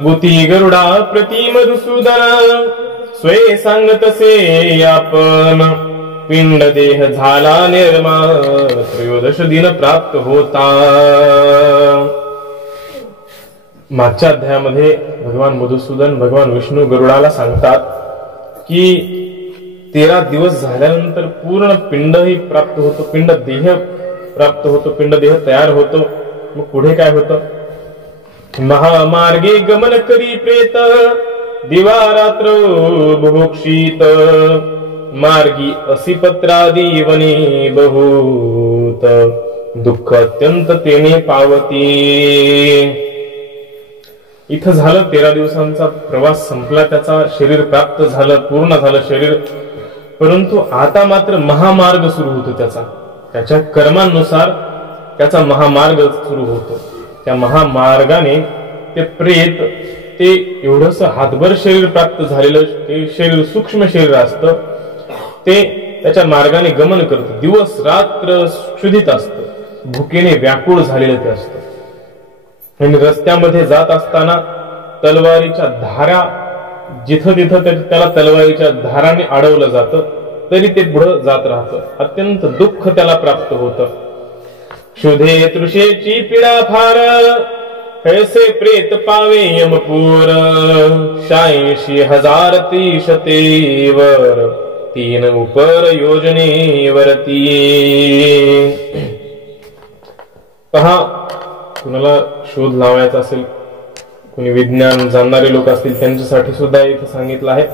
गुती गरुडा प्रति मधुसूदन स्वये सांगतसे आपण पिंड देह झाला निर्माण त्रयोदश दिन प्राप्त होता। मागच्या अध्यायामध्ये भगवान मधुसूदन भगवान विष्णू गरुडाला सांगतात की 13 दिवस झाल्यानंतर पूर्ण पिंडही प्राप्त होतो, पिंड देह प्राप्त होतो, पिंड देह तयार होतो। मग पुढे काय होतं? महामार्गे गमन करी प्रेत दिवा रात्र बुभुक्षित मार्गी असी पत्रादी वने बहुत दुःख अत्यंत तेने पावती। इथं झालं 13 दिवसांचा प्रवास संपला, त्याचा शरीर प्राप्त झालं, पूर्ण झालं शरीर। परंतु आता मात्र महामार्ग सुरू होतो, त्याच्या कर्मांनुसार त्याचा महामार्ग सुरू होतो। त्या महामार्गाने ते प्रेत ते एवढंस हातभर शरीर प्राप्त झालेलं ते शरीर सूक्ष्म शरीर असतं, ते त्याच्या मार्गाने गमन करतं, दिवस रात्र क्षुधित असतं, भुकेने व्याकुळ झालेलं ते असतं। आणि रस्त्यामध्ये जात असताना तलवारीच्या धारा जिथं तिथं त्याला तलवारीच्या धाराने अडवलं जातं, तरी ते पुढे जात राहतं, अत्यंत दुःख त्याला प्राप्त होतं। क्षुधे तृषेची पीडा फार कैसे प्रेत पावे यमपूर 86,000 तीशतेवर 3 उपर योजनेवरती। पहा, कुणाला शोध लावायचा असेल, कोणी विज्ञान जाणणारे लोक असतील, त्यांच्यासाठी सुद्धा इथे सांगितलं आहे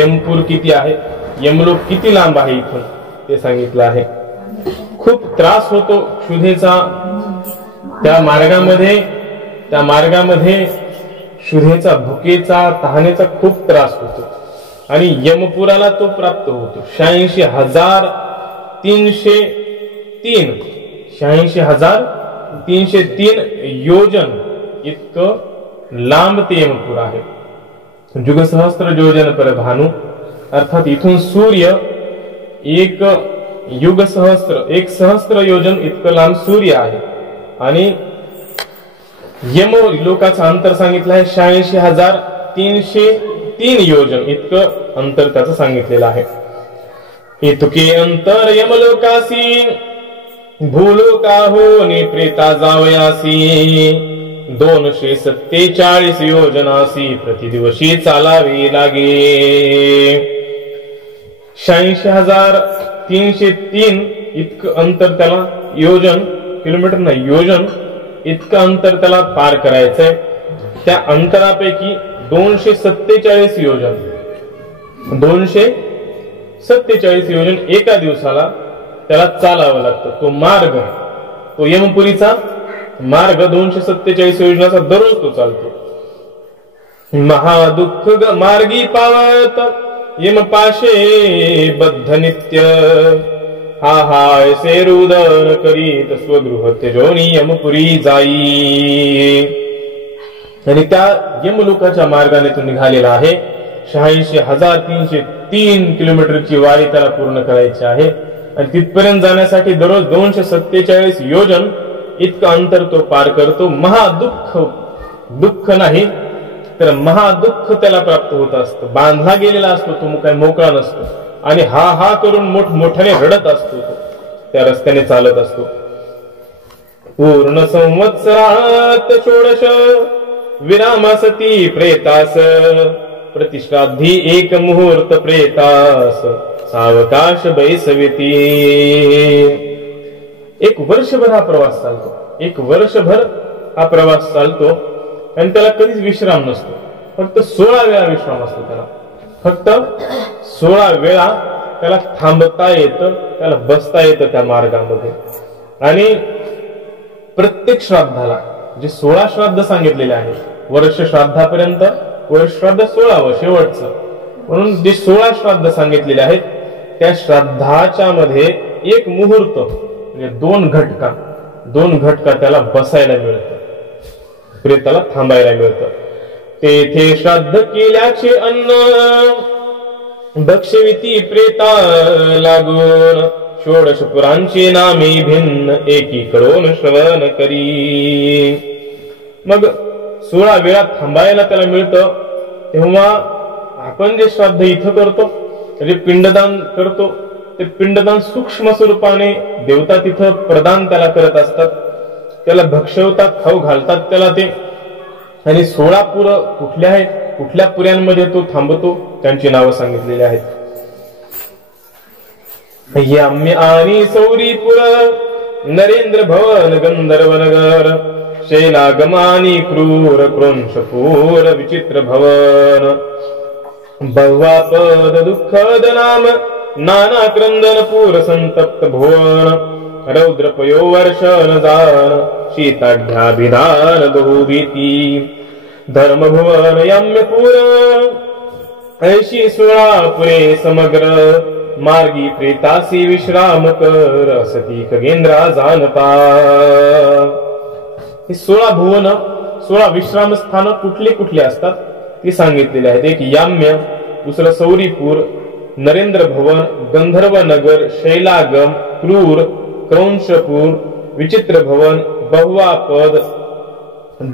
यमपूर किती आहे, यमलोक किती लांब आहे इथून, ते सांगितलं आहे। खूप त्रास होतो क्षुधेचा त्या मार्गामध्ये क्षुधेचा, भुकेचा, तहानेचा खूप त्रास होतो आणि यमपुराला तो प्राप्त होतो। 86,303 योजन इतकं लांब ते यमपुर आहे। युगसहस्त्र योजन पर भानु, अर्थात इथून सूर्य एक सहस्त्र योजन इतकं लांब सूर्य आहे आणि यम लोकाचं अंतर सांगितलं आहे 86,303 योजन इतकं अंतर त्याचं सांगितलेलं आहे। इतके अंतर यमलोकासी भूलोका होनी प्रेता जावयासी 247 योजनासी प्रतिदिवशी चालावे लागे। 86,303 इतकं अंतर त्याला, योजन किलोमीटर नाही, योजन इतकं अंतर त्याला पार करायचंय। त्या अंतरापैकी 247 योजन एका दिवसाला त्याला चालावं लागतं। तो मार्ग, तो यमपुरीचा मार्ग 247 योजनाचा दररोज तो चालतो। महादुःख मार्गी पावत यमपाशे बद्ध नित्य हा ऐसे रुदन करीत स्वगृह तेजोनी यमपुरी जाई। आणि त्या यमलोकाच्या मार्गाने तो निघालेला आहे। 86,303 किलोमीटरची वारी त्याला पूर्ण करायची आहे आणि तिथपर्यंत जाण्यासाठी दररोज 247 योजन इतकं अंतर तो पार करतो। दुःख नाही तर महादुःख त्याला प्राप्त होत असतं, बांधला गेलेला असतो तो, काही मोकळा नसतो आणि हा करून मोठमोठ्याने रडत असतो, तो त्या रस्त्याने चालत असतो। पूर्ण संवत्सरात 16 विरामासती प्रेतास प्रतिश्राद्धी 1 मुहूर्त प्रेतास सावकाश बैसविती। 1 वर्षभर हा प्रवास चालतो, 1 वर्षभर हा प्रवास चालतो आणि त्याला कधीच विश्राम नसतो। फक्त 16 वेळा विश्राम असतो त्याला, फक्त 16 वेळा त्याला थांबता येतं, त्याला बसता येतं त्या मार्गामध्ये। आणि प्रत्येक श्राद्धाला, जे 16 श्राद्ध सांगितलेले आहे, वर्ष श्राद्धापर्यंत, वर्ष श्राद्ध 16वं शेवटचं, म्हणून जे 16 श्राद्ध सांगितलेले आहेत त्या श्राद्धाच्या मध्ये 1 मुहूर्त म्हणजे 2 घटका त्याला बसायला मिळतं, प्रेताला थांबायला मिळतं। तेथे श्राद्ध केल्याचे अन्न भक्षविती प्रेता लागून 16 पुरांची नामे भिन्न एकीकडून श्रवण करी। मग 16 वेळा थांबायला त्याला मिळतं, तेव्हा आपण जे श्राद्ध इथं करतो, म्हणजे पिंडदान करतो, ते पिंडदान सूक्ष्म स्वरूपाने देवता तिथं प्रदान त्याला करत असतात, त्याला भक्षवतात, खाऊ घालतात त्याला ते. आणि 16 पुरं कुठल्या आहेत, कुठल्या पुऱ्यांमध्ये तो थांबतो, त्यांची नावं सांगितलेली आहेत. याम्य आणि सौरीपुर, नरेंद्र भवन, गंधर्व नगर, शैलागमानी क्रूर क्रौंशपूर, विचित्र भवन, बहुवापद दुःखद नाम, नाना क्रंदनपूर, संतप्त भुवन, रौद्रपयो वर्षन जान, शीताढ्याभिधान बहुभीती, धर्मभुवन याम्यपूर, ऐशी 16 पुरे समग्र, मार्गी प्रेतासी विश्राम कर, असती खगेंद्रा जाणता. ही 16 भुवन, 16 विश्राम स्थान कुठले कुठले असतात ती सांगितलेले आहेत. एक याम्य, दुसरं सौरीपूर, नरेंद्र भवन, गंधर्व नगर, शैलागम, क्रूर, क्रौंशपूर, विचित्र भवन, बहुवापद,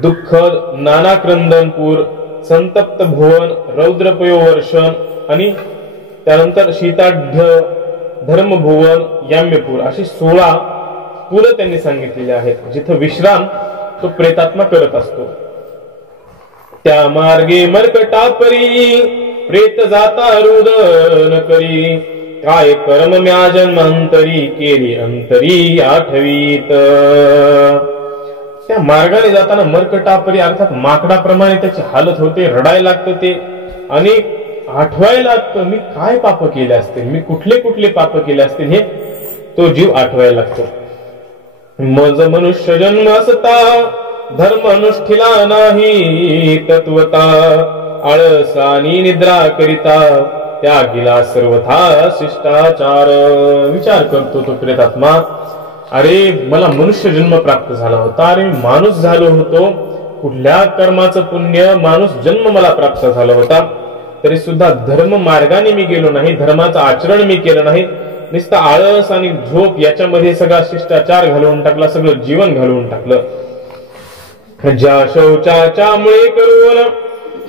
दुःखद, नाना क्रंदनपूर, संतप्त भुवन, रौद्रपयोवर्षण आणि त्यानंतर शीताढ्य, धर्मभुवन, याम्यपूर, अशी 16 पुरं त्यांनी सांगितलेली आहेत, जिथं विश्राम तो प्रेतात्मा करत असतो. त्या मार्गे मर्कटापरी, प्रेत जाता रुदन करी, काय कर्म म्या जन्मांतरी, केली अंतरी आठवीत. त्या मार्गाने जाताना मर्कटापरी अर्थात माकडाप्रमाणे त्याची हालत होते, रडायला लागतं ते, आणि आठवायला लागतं मी काय पाप केले असतील, मी कुठले कुठले पाप केले असतील, हे तो जीव आठवायला लागतो. मज मनुष्य जन्म असता, धर्म अनुष्ठिला नाही तत्वता, आळसानी निद्रा करिता, त्यागिला सर्वथा शिष्टाचार. विचार करतो तो प्रेतात्मा, अरे मला मनुष्य जन्म प्राप्त झाला होता, अरे माणूस झालो होतो, कुठल्या कर्माचं पुण्य माणूस जन्म मला प्राप्त झाला होता, तरी सुद्धा धर्म मार्गाने मी गेलो नाही, धर्माचं आचरण मी केलं नाही, नुसतं आळस आणि झोप याच्यामध्ये सगळा शिष्टाचार घालवून टाकला, सगळं जीवन घालवून टाकलं. ज्या शौचाच्यामुळे करून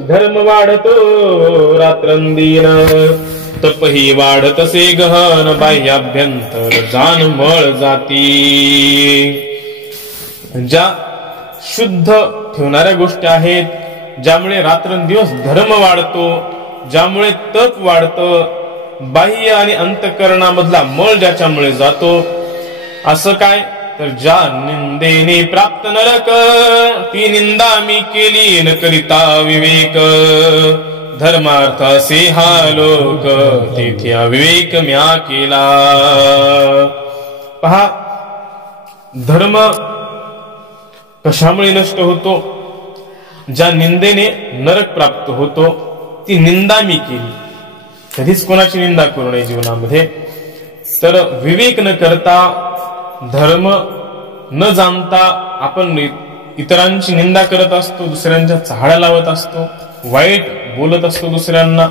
धर्म वाढतो रात्रंदिन, तपही वाढतसे गहन, बाह्याभ्यंतर जान मळ जाती. ज्या शुद्ध ठेवणाऱ्या गोष्टी आहेत, ज्यामुळे रात्रंदिवस धर्म वाढतो, ज्यामुळे तप वाढतं, बाह्य आणि अंतःकरणामधला मळ ज्याच्यामुळे जातो, असं काय तर ज्या निंदेने प्राप्त नरक, ती निंदा मी केली न करिता विवेक, धर्मार्थ असे हा लोक, तेथे अविवेक म्या केला. पहा, धर्म कशामुळे नष्ट होतो, ज्या निंदेने नरक प्राप्त होतो, ती निंदा मी केली. कधीच कोणाची निंदा करू नये जीवनामध्ये. तर विवेक न करता, धर्म न जाणता आपण इतरांची निंदा करत असतो, दुसऱ्यांच्या चहाड्या लावत असतो, वाईट बोलत असतो दुसऱ्यांना.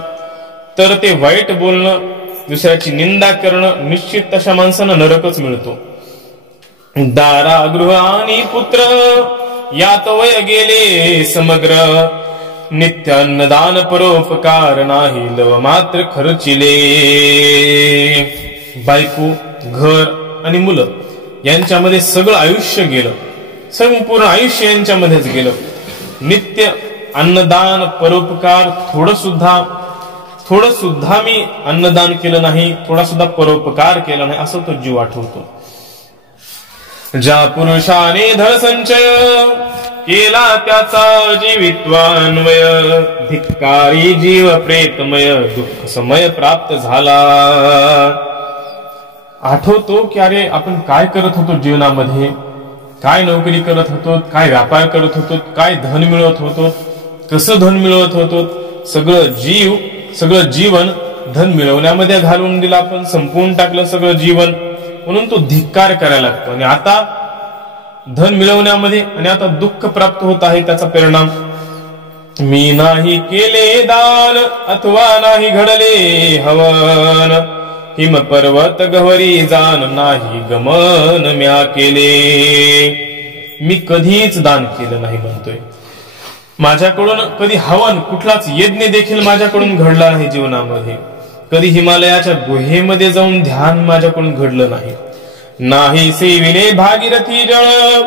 तर ते वाईट बोलणं, दुसऱ्याची निंदा करणं, निश्चित तशा माणसांना नरकच मिळतो. दारा गृह आणि पुत्र, यात वय गेले समग्र, नित्य अन्नदान परोपकार, नाही लव मात्र खर्चिले. बायको, घर आणि मुलं यांच्यामध्ये सगळं आयुष्य गेलं, संपूर्ण आयुष्य यांच्यामध्येच गेलं. नित्य अन्नदान परोपकार, थोडं सुद्धा मी अन्नदान केलं नाही, थोडा सुद्धा परोपकार केला नाही, असं तो जीव आठवतो. ज्या पुरुषाने धनसंचय केला त्याचा जीवित्वान्वय, धिक्कारी जीव प्रेतमय, दुःख समय प्राप्त झाला. आठवतो की अरे आपण काय करत होतो जीवनामध्ये, काय नोकरी करत होतो, काय व्यापार करत होतो, काय धन मिळवत होतो, कसं धन मिळवत होतो, सगळं जीवन धन मिळवण्यामध्ये घालवून दिलं आपण, संपवून टाकलं सगळं जीवन, म्हणून तो धिक्कार करायला लागतो. आणि आता धन मिळवण्यामध्ये आणि आता दुःख प्राप्त होत आहे, त्याचा परिणाम. मी नाही केले दान अथवा नाही घडले हवन, हिम पर्वत गहरी जान नाही गमन म्या केले. मी कधीच दान केलं नाही म्हणतोय, माझ्याकडून कधी हवन कुठलाच यज्ञ देखील माझ्याकडून घडला नाही जीवनामध्ये. कधी हिमालयाच्या गुहेमध्ये जाऊन ध्यान माझ्याकडून घडलं नाही. नाही सेविले भागीरथी जळ,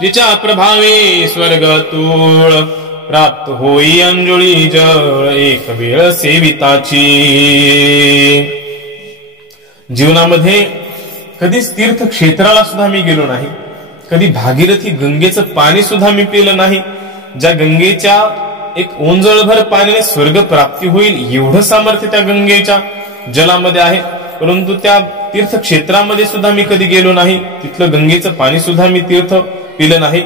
जिच्या प्रभावे स्वर्ग तूळ, प्राप्त होई अंजुळी जळ, एक वेळ सेविताची. जीवनामध्ये कधीच तीर्थक्षेत्राला सुद्धा मी गेलो नाही. कधी भागीरथी गंगेचं पाणी सुद्धा मी पिलं नाही. ज्या गंगेच्या एक ओंजळभर पाण्याने स्वर्ग प्राप्ती होईल एवढं सामर्थ्य त्या गंगेच्या जलामध्ये आहे. परंतु त्या तीर्थक्षेत्रामध्ये सुद्धा मी कधी गेलो नाही. तिथलं गंगेचं पाणी सुद्धा मी तीर्थ पिलं नाही.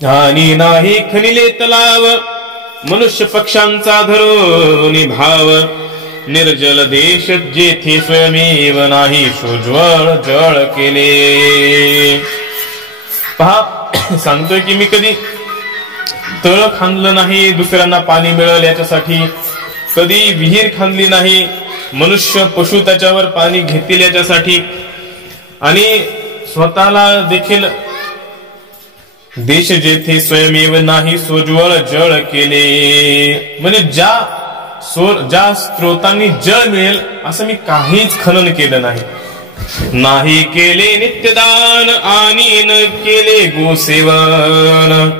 आणि नाही खनिले तलाव, मनुष्य पक्षांचा धरून भाव, निर्जल देश जेथे स्वयमेव नाही सोज्वळ जळ केले. पहा, सांगतोय की मी कधी तळ खांदलं नाही दुसऱ्यांना पाणी मिळेल याच्यासाठी, कधी विहीर खांदली नाही, मनुष्य पशु त्याच्यावर पाणी घेतील याच्यासाठी, आणि स्वतःला देखील देश जेथे स्वयमेव नाही सोज्वळ जळ केले. म्हणजे ज्या स्त्रोतांनी जळ मिळेल असं मी काहीच खनन केलं नाही. नाही केले नित्यदान आणि न केले गोसेवन,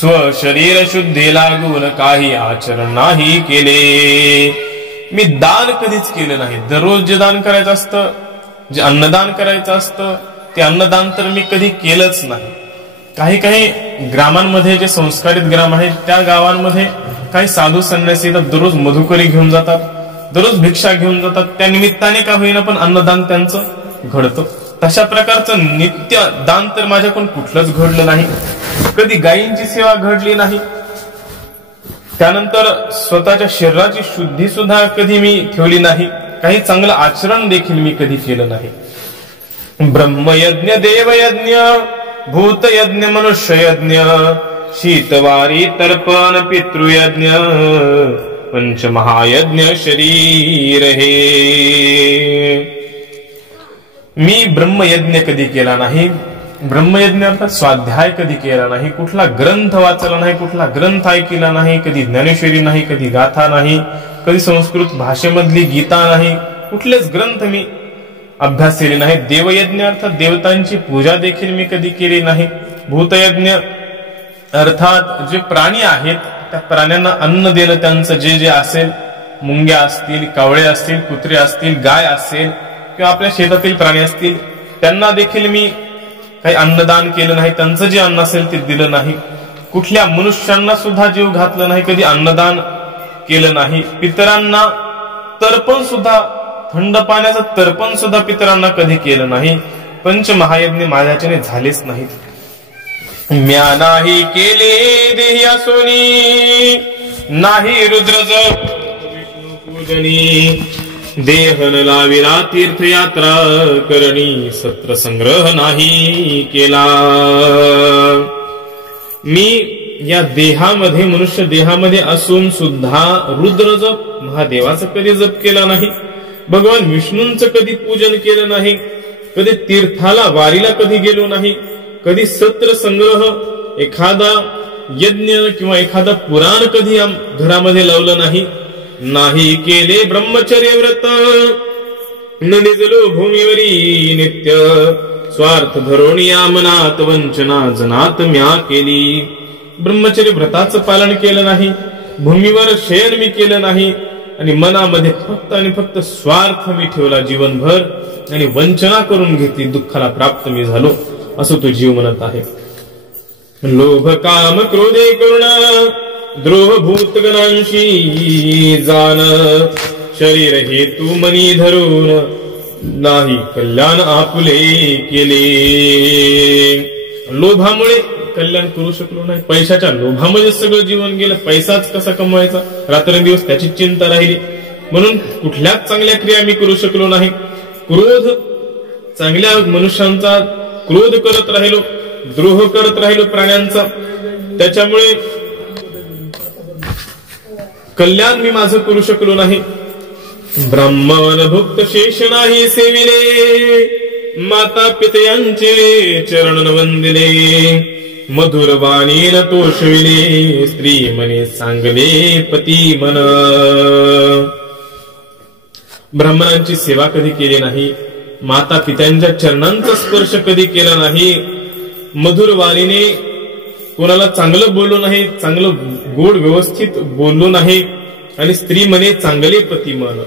स्वशरीर शुद्धी लागून काही आचरण नाही केले. मी दान कधीच केलं नाही. दररोज जे दान करायचं असतं, जे अन्नदान करायचं असतं, ते अन्नदान तर मी कधी केलंच नाही. काही ग्रामांमध्ये जे संस्कारित ग्राम आहेत त्या गावांमध्ये काही साधू संन्यासी येतात, दररोज मधुकरी घेऊन जातात, दररोज भिक्षा घेऊन जातात. त्या निमित्ताने का होईना पण अन्नदान त्यांचं घडतं. तशा प्रकारचं नित्य दान तर माझ्याकडून कुठलंच घडलं नाही. कधी गायींची सेवा घडली नाही. त्यानंतर स्वतःच्या शरीराची शुद्धी सुद्धा कधी मी ठेवली नाही. काही चांगलं आचरण देखील मी कधी केलं नाही. ब्रह्मयज्ञ, देवयज्ञ, भूतयज्ञ, मनुष्ययज्ञ, शीतवारी तर्पण, पितृयज्ञ, पंचमहायज्ञ शरीर हे. मी ब्रह्मयज्ञ कधी केला नाही. ब्रह्मयज्ञ अर्थात स्वाध्याय कधी केला नाही. कुठला ग्रंथ वाचला नाही, कुठला ग्रंथ ऐकला नाही. कधी ज्ञानेश्वरी नाही, कधी गाथा नाही, कधी संस्कृत भाषेमधली गीता नाही. कुठलेच ग्रंथ मी अभ्यास केले नाही. देवयज्ञ अर्थात देवतांची पूजा देखील मी कधी केली नाही. भूतयज्ञ अर्थात जे प्राणी आहेत त्या प्राण्यांना अन्न देणं, त्यांचं जे जे असेल, मुंग्या असतील, कावळे असतील, कुत्रे असतील, गाय असेल किंवा आपल्या शेतातील प्राणी असतील, त्यांना देखील मी काही अन्नदान केलं नाही. त्यांचं जे अन्न असेल ते दिलं नाही. कुठल्या मनुष्यांना सुद्धा जीव घातलं नाही, कधी अन्नदान केलं नाही. पितरांना तर्पण सुद्धा, थंड पाण्याचं तर्पण सुद्धा पितरांना कधी केलं नाही. पंचमहायज्ञ माझ्याच्याने झालेच नाहीत. म्या नाही केले देह्या सोनी, नाही रुद्रज विष्णू पूजनी, देहन लाविला तीर्थयात्रा करणी, सत्र संग्रह नाही केला. मी या देहामध्ये, मनुष्य देहामध्ये असून सुद्धा रुद्र जप, महादेवाचा कधी जप केला नाही. भगवान विष्णूंचं कधी पूजन केलं नाही. कधी तीर्थाला, वारीला कधी गेलो नाही. कधी सत्र संग्रह, एखादा यज्ञ किंवा एखादा पुराण कधी घरामध्ये लावलं नाही. नाही केले ब्रह्मचर्य व्रत, न निजलो भूमीवरी नित्य, स्वार्थ धरून या मनात वंचना जनात म्या केली. ब्रह्मचर्य व्रताचं पालन केलं नाही. भूमीवर शयन मी केलं नाही. आणि मनामध्ये फक्त आणि फक्त स्वार्थ मी ठेवला जीवनभर, आणि वंचना करून घेतली, दुःखाला प्राप्त मी झालो, असं तो जीव म्हणत आहे. लोभ काम क्रोधे करुणा, द्रोह भूतगणांशी जाण, शरीर हेतू मनी धरून, नाही कल्याण आपुले केले. लोभामुळे कल्याण करू शकलो नाही. पैशाच्या लोभामध्ये सगळं जीवन गेलं. पैसाच कसा कमवायचा, रात्रंदिवस त्याची चिंता राहिली. म्हणून कुठल्याच चांगल्या क्रिया मी करू शकलो नाही. क्रोध, चांगल्या मनुष्यांचा क्रोध करत राहिलो, द्रोह करत राहिलो प्राण्यांचा. त्याच्यामुळे कल्याण मी माझं करू शकलो नाही. ब्राह्मण भुक्त शेष नाही सेविले, माता पितयांचे चरण वंदिले, मधुर वाणीन तोषविले स्त्री मने सांगले पती मन. ब्राह्मणांची सेवा कधी केली नाही, माता पित्यांच्या चरणांचा स्पर्श कधी केला नाही, मधुर वाणीने कोणाला चांगलं बोललो नाही, चांगलं गोड व्यवस्थित बोललो नाही, आणि स्त्री म्हणे चांगले पती मन.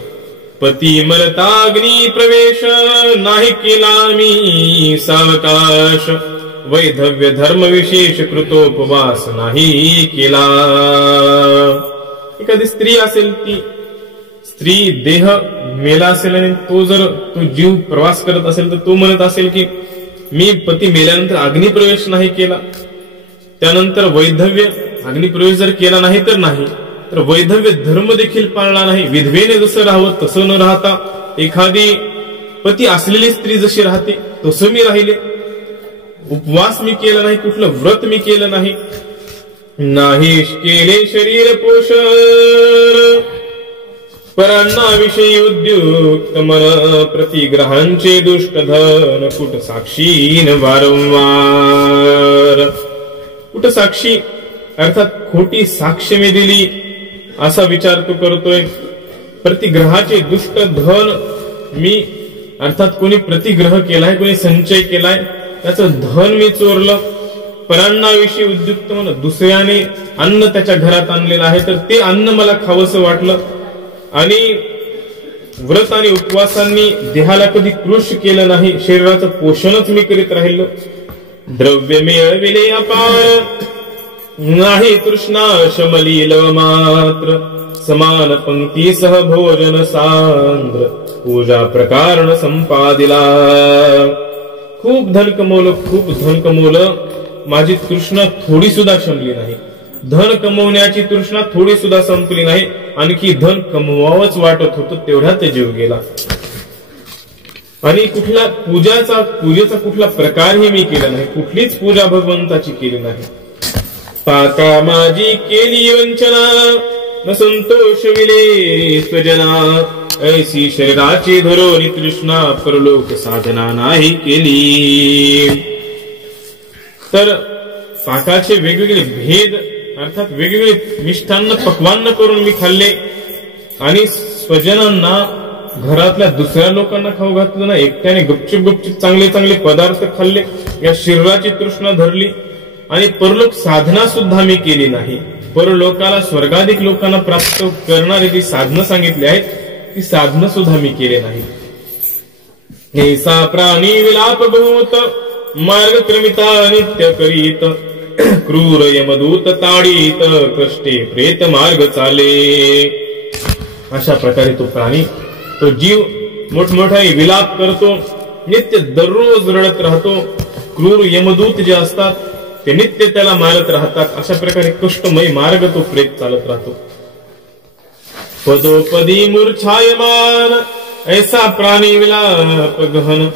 पती मरताग्नी प्रवेश नाही केला मी सावकाश, वैधव्य धर्म विशेष कृतोपवास नाही केला. एखादी स्त्री असेल, ती स्त्री देह मेला असेल आणि तो जीव प्रवास करत असेल, तर तो म्हणत असेल की मी पती मेल्यानंतर अग्निप्रवेश नाही केला, त्यानंतर वैधव्य अग्निप्रवेश जर केला नाही तर नाही, तर वैधव्य धर्म देखील पाळला नाही, विधवेने जसं राहावं तसं न राहता एखादी पती असलेली स्त्री जशी राहते तसं मी राहिले, उपवास मी केला नाही, कुठलं व्रत मी केलं नाही, नाही केले शरीर पोषण, परांनाविषयी उद्युक्त मन, प्रतिग्रहांचे दुष्ट धन कुट साक्षीन वारंवार. कुट साक्षी अर्थात खोटी साक्ष मी दिली असा विचार तू करतोय. प्रतिग्रहाचे दुष्ट धन मी अर्थात कोणी प्रतिग्रह केलाय, कोणी संचय केलाय, त्याचं धन मी चोरलं. परांनाविषयी उद्युक्त मन, दुसऱ्याने अन्न त्याच्या घरात आणलेलं आहे तर ते अन्न मला खावंसं वाटलं, आणि व्रत आणि उपवासांनी देहाला कधी कृश केलं नाही, शरीराचं पोषणच मी करीत राहिलो. द्रव्य मिळविले अपार नाही तृष्णा शमलील मात्र, समान पंक्ती सह भोजन सांद्र, पूजा प्रकारण संपादिला. खूप धन कमवलं, माझी तृष्णा थोडी सुद्धा शमली नाही, धन कमवण्याची तृष्णा थोडी सुद्धा संपली नाही, आणखी धन कमवावंच वाटत होतं, तेवढ्यात जीव गेला. आणि पूजेचा कुठला प्रकारही मी केला नाही, कुठलीच पूजा भगवंताची केली नाही. पाका माझी केली वंचना, न संतोष विले स्वजना, ऐसी शरीराची धरोनी तृष्णा, परलोक साधना नाही केली. तर पाकाचे वेगवेगळे भेद अर्थात वेगवेगळे मिष्टान्न पक्वान्न करून मी खाल्ले, आणि स्वजनांना घरातल्या दुसऱ्या लोकांना खाऊ घातलं ना, एकट्याने गपचूप चांगले चांगले पदार्थ खाल्ले, या शरीराची तृष्णा धरली. आणि परलोक साधना सुद्धा मी केली नाही. परलोकाला स्वर्गाधिक लोकांना प्राप्त करणारी जी साधनं सांगितली आहेत ती साधनं सुद्धा मी केले नाही. ऐसा प्राणी विलाप बहुत, मार्गक्रमिता नित्य करीत, क्रूर यमदूत ताडीत, कष्टे प्रेत मार्ग चाले. अशा प्रकारे तो प्राणी, तो जीव मोठमोठा विलाप करतो, नित्य दररोज रडत राहतो. क्रूर यमदूत जे असतात ते नित्य त्याला मारत राहतात. अशा प्रकारे कष्टमय मार्ग तो प्रेत चालत राहतो. पदोपदी मूर्छायमान, ऐसा प्राणी विलाप गहन,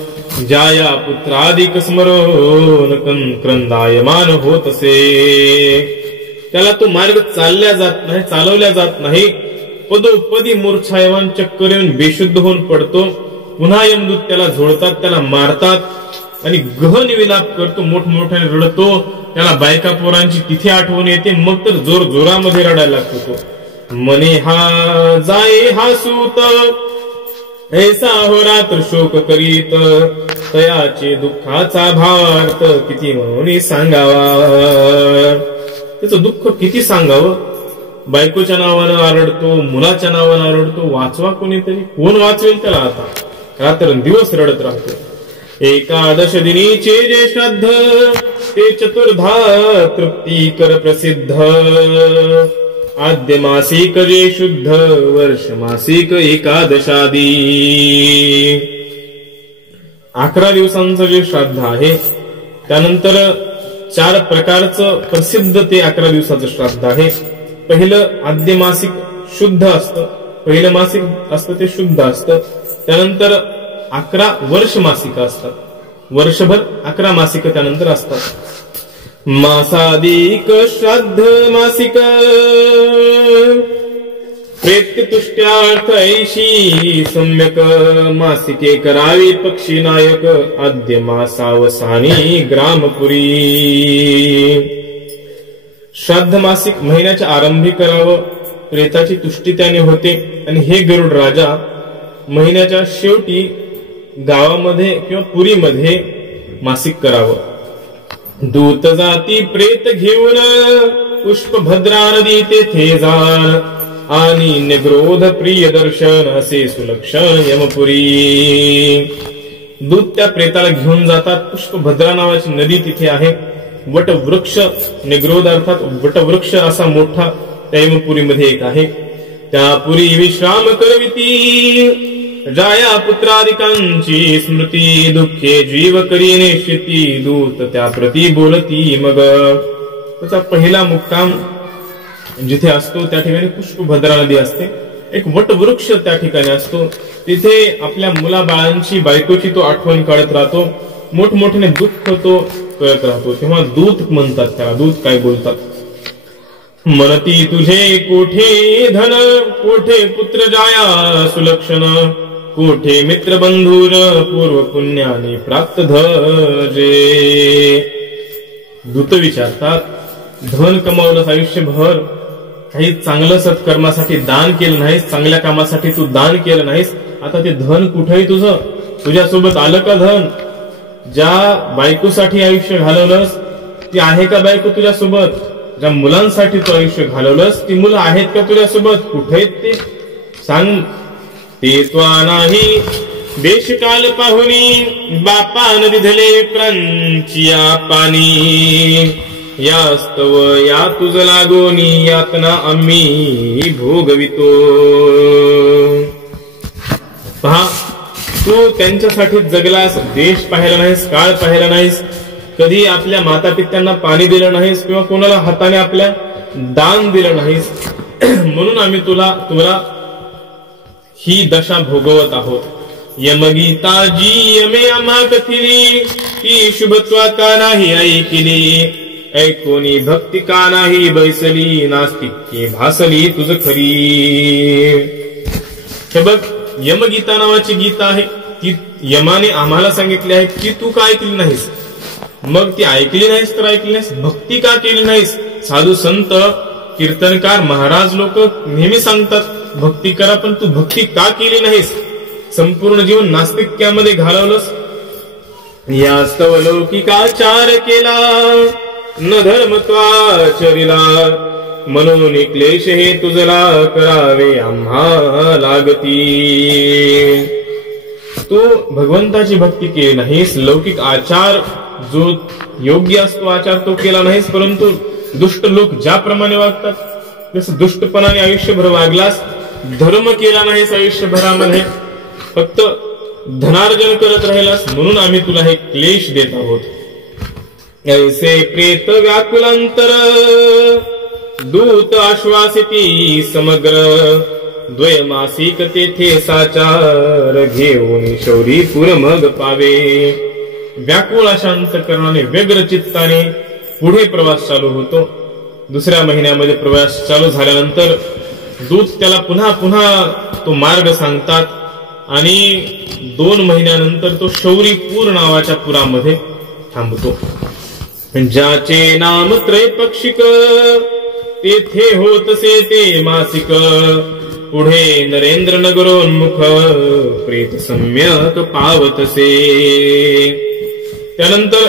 जाया पुत्रादिक स्मरण क्रंदायमान होतसे. त्याला तो मार्ग चालवल्या जात नाही. पदोपदी मूर्छायमान, चक्कर येऊन बेशुद्ध होऊन पडतो. पुन्हा यमदूत त्याला झोडतात, त्याला मारतात, आणि गहन विलाप करतो, मोठमोठ्याने रडतो. त्याला बायका पोरांची तिथे आठवण येते, मग तर जोर जोरामध्ये रडायला लागतो तो. मने हा जाये हा सूत, ऐसा हो रात्र शोक करीत, तयाचे दुःखाचा भार्थ किती म्हणून सांगावा. त्याचं दुःख किती सांगावं. बायकोच्या नावानं आरडतो, मुलाच्या नावानं आरडतो. वाचवा कोणीतरी, कोण वाचवेल त्याला. आता रात्रंदिवस रडत राहतो. एकादश दिनीचे जे श्राद्ध, ते चतुर्धा तृप्ती कर प्रसिद्ध. आद्य मासिक जे शुद्ध, वर्ष मासिक एकादशादी. 11 दिवसांचं जे श्राद्ध आहे, त्यानंतर 4 प्रकारचं प्रसिद्ध ते 11 दिवसाचं श्राद्ध आहे. पहिलं आद्य मासिक शुद्ध असतं, पहिलं मासिक असतं ते शुद्ध असतं. त्यानंतर 11 वर्ष मासिक असतात, वर्षभर 11 मासिक त्यानंतर असतात. मासादिक श्राद्ध मासिक, प्रेत्यतुष्ट्यार्थ ऐशी सम्यक मासिके करावी पक्षी नायक आद्य मासावसानी ग्रामपुरी। श्राद्ध मासिक महिन्याच्या आरंभी करावं, प्रेताची तुष्टी त्याने होते। आणि हे गरुड राजा महिन्याच्या शेवटी गावामध्ये किंवा पुरीमध्ये मासिक करावं। दूत जाती प्रेत घेऊन पुष्प भद्रा नदी तेथे जाण आणि निग्रोध प्रिय दर्शन असे सुलक्षण यमपुरी। दूत त्या प्रेताला घेऊन जातात। पुष्पभद्रा नावाची नदी तिथे आहे। वटवृक्ष निग्रोध अर्थात वटवृक्ष असा मोठा त्या यमपुरीमध्ये एक आहे। त्या पुरी विश्राम करविती जाया पुत्रादिकांची स्मृती दुःखे जीव करी निश्चिती दूत त्या प्रती बोलती मग। त्याचा पहिला मुक्काम जिथे असतो त्या ठिकाणी पुष्पभद्रा नदी असते। एक वटवृक्ष त्या ठिकाणी असतो। तिथे आपल्या मुलाबाळांची बायकोची तो आठवण काढत राहतो। मोठमोठ्याने दुःख तो कळत राहतो। तेव्हा दूत म्हणतात त्याला। दूत काय बोलतात? मनती तुझे कोठे धन कोठे पुत्र जाया सुलक्षण कोठे मित्र बंधूर पूर्व पुण्याने प्राप्त धजे। दूत विचारतात, धन कमावलं आयुष्यभर, काही चांगलं सत्कर्मासाठी दान केलं नाहीस, चांगल्या कामासाठी तू दान केलं नाहीस, आता ते धन कुठेही तुझं तुझ्यासोबत आलं का? धन ज्या बायकोसाठी आयुष्य घालवलंस ती आहे का बायको तुझ्यासोबत? ज्या मुलांसाठी तू आयुष्य घालवलंस ती मुलं आहेत का तुझ्यासोबत? कुठे आहेत ते सांग? ते त्वा नाही देशकाल पाहुनी बापान दिधले विप्रांची पाणी यास्तव या तुझ लागोनी यातना आम्ही भोगवितो। पहा, तू त्यांच्यासाठी जगलास, देश पाहिला नाहीस, काळ पाहिला नाहीस, कधी आपल्या माता पित्यांना पाणी दिलं नाहीस किंवा कोणाला हाताने आपल्या दान दिलं नाहीस, म्हणून आम्ही तुला ही दशा भोगवत आहोत। यमगीता जी यमे आम्हा कथिली ती शुभत्वा का नाही ऐकिली ऐकोनी भक्ती का नाही बैसली नास्तिक्ये भासली तुझ खरी। हे बघ, यमगीता नावाची गीता आहे, ती यमाने आम्हाला सांगितली आहे की तू का ऐकली नाहीस? मग ती ऐकली नाहीस तर ऐकली नाहीस, भक्ती का केली नाहीस? साधू संत कीर्तनकार महाराज लोक नेहमी सांगतात भक्ती करा, पण तू भक्ती का केली नाहीस? संपूर्ण जीवन नास्तिक्यामध्ये घालवलंस। यास्तव लौकिकाचार केला न धर्मत्वाचरिला म्हणून क्लेश हे तुझला करावे आम्हा लागती। तू भगवंताची भक्ती केली नाहीस, लौकिक आचार जो योग्य असतो आचार तो केला नाहीस, परंतु दुष्ट लोक ज्याप्रमाणे वागतात तसं दुष्टपणाने आयुष्यभर वागलास, धर्म केला नाहीस आयुष्यभरामध्ये, फक्त धनार्जन करत राहिलास, म्हणून आम्ही तुला हे क्लेश देत आहोत। ऐसे प्रेत व्याकुलांतर दूत आश्वासिती समग्र द्वयमासिक तेथे साचार घेऊन शौरी पुर मग पावे। व्याकुळ शांतकरणाने व्यग्र चित्ताने पुढे प्रवास चालू होतो। दुसऱ्या महिन्यामध्ये प्रवास चालू झाल्यानंतर दूत त्याला पुन्हा पुन्हा तो मार्ग सांगतात आणि 2 महिन्यानंतर तो शौरीपूर नावाच्या पुरामध्ये थांबतो। ज्याचे नाम त्रैपक्षिक तेथे होतसे ते मासिक पुढे नरेंद्र नगरोन्मुख प्रेत सम्यक पावतसे। त्यानंतर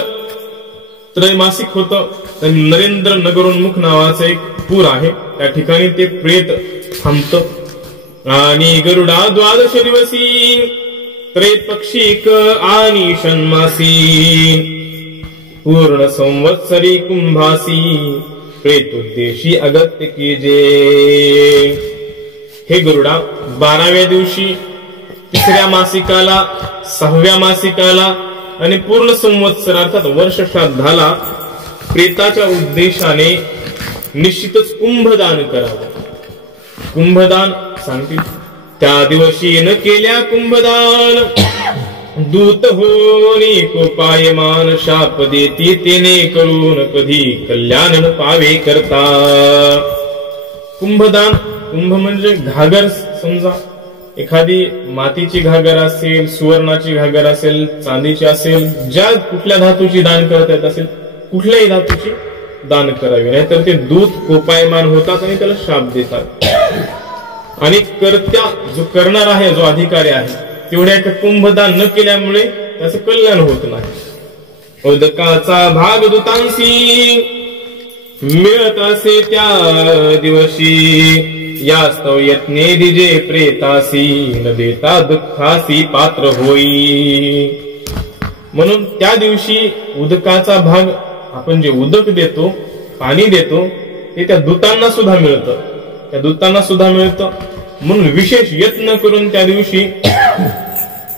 त्रैमासिक होतं, नरेंद्र नगरोन्मुख नावाचं एक पूर आहे, त्या ठिकाणी ते प्रेत थांबतं। आणि गरुडा द्वादश दिवसी त्रैपक्षिक आणि षण्मासी पूर्ण संवत्सरी कुंभासी प्रेतोद्देशी अगत्य कीजे। हे गरुडा 12व्या दिवशी 3ऱ्या मासिकाला 6व्या मासिकाला आणि पूर्ण संवत्सर अर्थात वर्ष श्राद्धाला प्रेताच्या उद्देशाने निश्चितच कुंभदान करावं। कुंभदान सांगतील, त्या दिवशी न केल्या कुंभदान दूत होनी कोपायमान शाप देती तेने करून कधी कल्याण न पावे करता। कुंभदान कुंभ म्हणजे घागर. समजा एखादी मातीची घागर असेल, सुवर्णाची घागर असेल, चांदीची असेल, ज्या कुठल्या धातूची दान करता येत असेल कुठल्याही धातूची दान करावी, नाहीतर ते दूत कोपायमान होतात आणि त्याला शाप देतात. आणि कर्त्या जो करणार आहे, जो अधिकारी आहे, तेवढ्या एका कुंभदान न केल्यामुळे त्याचं कल्याण होत नाही. उदकाचा भाग दूतांशी मिळत असे त्या दिवशी, यास्तव यत्ने दिजे प्रेतासी, न देता दुःखासी पात्र होई. म्हणून त्या दिवशी उदकाचा भाग, आपण जे उदक देतो, पाणी देतो, ते त्या दूतांना सुद्धा मिळतं, त्या दूतांना सुद्धा मिळतं. म्हणून विशेष यत्न करून त्या दिवशी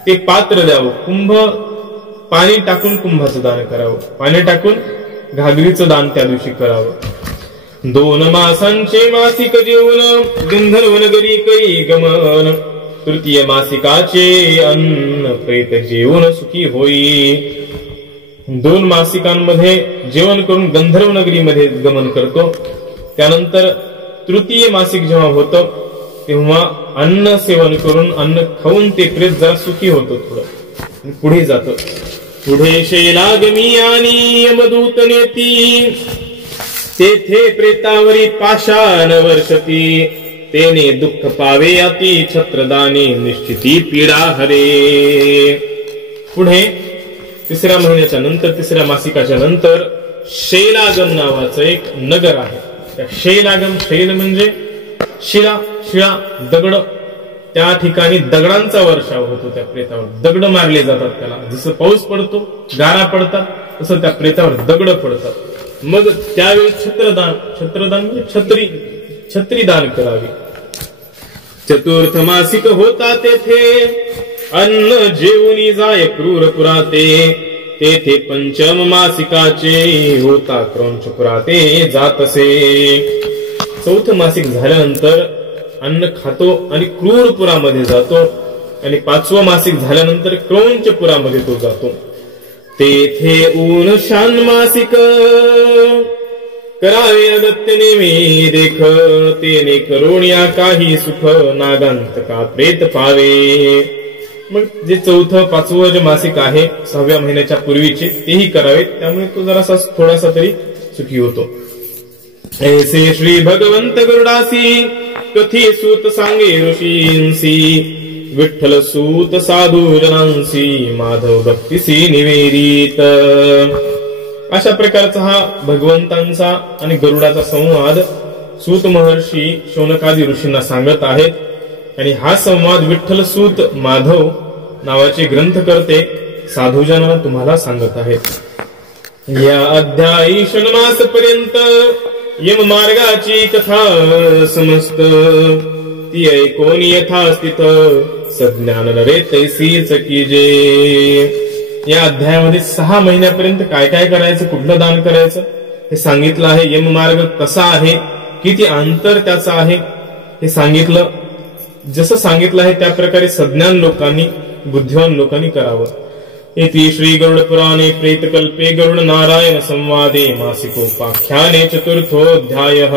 ते पात्र द्यावं. कुंभ पाणी टाकून कुंभाचं दान करावं, पाणी टाकून घागरीचं दान त्या दिवशी करावं. 2 मासांचे मासिक जेवण, गंधर्व नगरी करी गमन, तृतीय मासिकाचे अन्न प्रेत जेवण सुखी होई. 2 मासिकांमध्ये जेवण करून गंधर्व नगरीमध्ये गमन करतो. त्यानंतर तृतीय मासिक जेव्हा होतं तेव्हा अन्न सेवन करून, अन्न खाऊन ते प्रेत जरा सुखी होतं, थोडं पुढे जातं. पुढे शैलागमी आणि यमदूत नेती, तेथे प्रेतावरी पाषाण वर्षती, तेने दुःख पावे अति छत्रदाने, निश्चिती पीडा हरे. पुढे 3ऱ्या महिन्याच्या नंतर, 3ऱ्या मासिकाच्या नंतर शैलागम नावाचं एक नगर आहे. त्या शैलागम, शैल म्हणजे शिळा, दगड, त्या ठिकाणी दगडांचा वर्षाव होतो. त्या प्रेतावर दगड मारले जातात. त्याला जसं पाऊस पडतो, गारा पडतात, तसं त्या प्रेतावर दगड पडतात. मग त्यावेळी छत्रदान म्हणजे छत्री दान करावी. चतुर्थ मासिक होता तेथे, अन्न जेवणी जाय क्रूर पुराते, तेथे पंचम मासिकाचे होता क्रौंच पुराते जातसे. 4th मासिक झाल्यानंतर अन्न खातो आणि क्रूरपुरामध्ये जातो, आणि 5वं मासिक झाल्यानंतर क्रौंचपुरामध्ये तो जातो. तेथे ऊन शान मासिक करावे अगत्य नेमे देख, तेने करोनिया काही सुख नागांत का प्रेत पावे. मग जे 4th 5वं जे मासिक आहे 6व्या महिन्याच्या पूर्वीचे, तेही करावे, त्यामुळे तो जरासा थोडासा तरी सुखी होतो. ऐसे श्री भगवंत गरुडासी, कथी सूत सांगे ऋषींसी, विठ्ठल सूत साधू जनांसी, माधव भक्तीसी निवेदित. अशा प्रकारचा हा भगवंतांचा आणि गरुडाचा संवाद सूत महर्षी शौनकादी ऋषींना सांगत आहेत. आणि हा संवाद विठ्ठल सूत माधव नावाचे ग्रंथकर्ते साधूजनांना तुम्हाला सांगत आहेत. या अध्यायी षण्मास पर्यंत यम मार्गाची कथा समस्त, ती ऐकून यथास्थित सज्ञान नरे तैसीच कीजे. या अध्यायामध्ये 6 महिन्यापर्यंत काय काय करायचं, कुठलं दान करायचं हे सांगितलं आहे. यम मार्ग कसा आहे, किती अंतर त्याचं आहे हे सांगितलं. जसं सांगितलं आहे त्या प्रकारे सज्ञान लोकांनी, बुद्धिवान लोकांनी करावं. इति श्री गरुड पुराणे प्रेतकल्पे गरुड नारायण संवादे मासिकोपाख्याने 4थोऽध्यायः.